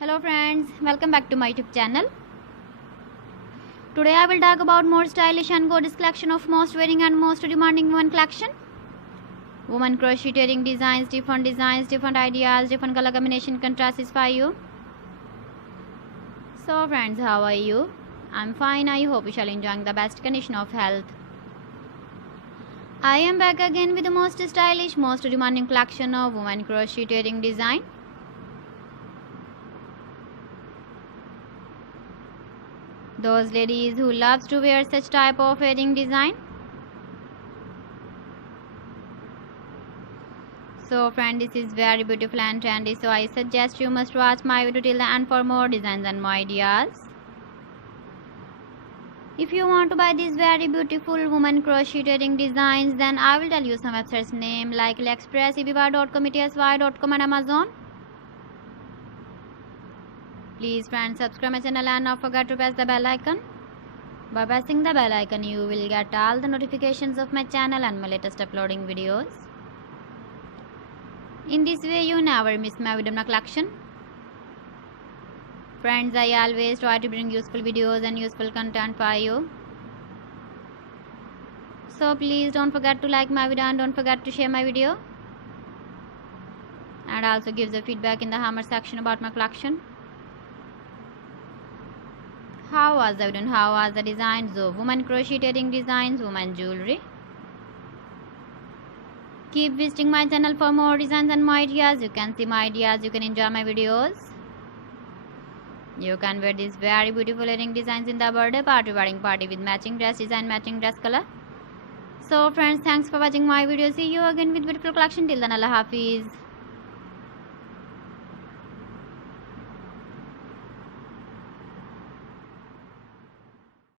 Hello friends, welcome back to my YouTube channel. Today I will talk about more stylish and gorgeous collection of most wearing and most demanding women collection. Women crocheting designs, different ideas, different color combination contrasts for you. So friends, how are you? I'm fine. I hope you shall enjoying the best condition of health. I am back again with the most stylish, most demanding collection of women crocheting design. Those ladies who loves to wear such type of wedding design. So friend, this is very beautiful and trendy, so I suggest you must watch my video till the end for more designs and more ideas. If you want to buy these very beautiful woman crocheting designs, then I will tell you some websites name like AliExpress, eBay.com, ETSY.com and Amazon. Please friends, subscribe my channel and not forget to press the bell icon. By pressing the bell icon, you will get all the notifications of my channel and my latest uploading videos. In this way, you never miss my video collection. Friends, I always try to bring useful videos and useful content for you. So please don't forget to like my video and don't forget to share my video. And also give the feedback in the comment section about my collection. How was the video? How was the designs of women crocheting designs, women jewelry? Keep visiting my channel for more designs and more ideas. You can see my ideas, you can enjoy my videos. You can wear these very beautiful earring designs in the birthday party, wedding party with matching dress design, matching dress color. So friends, thanks for watching my video. See you again with beautiful collection. Till then, Allah Hafiz.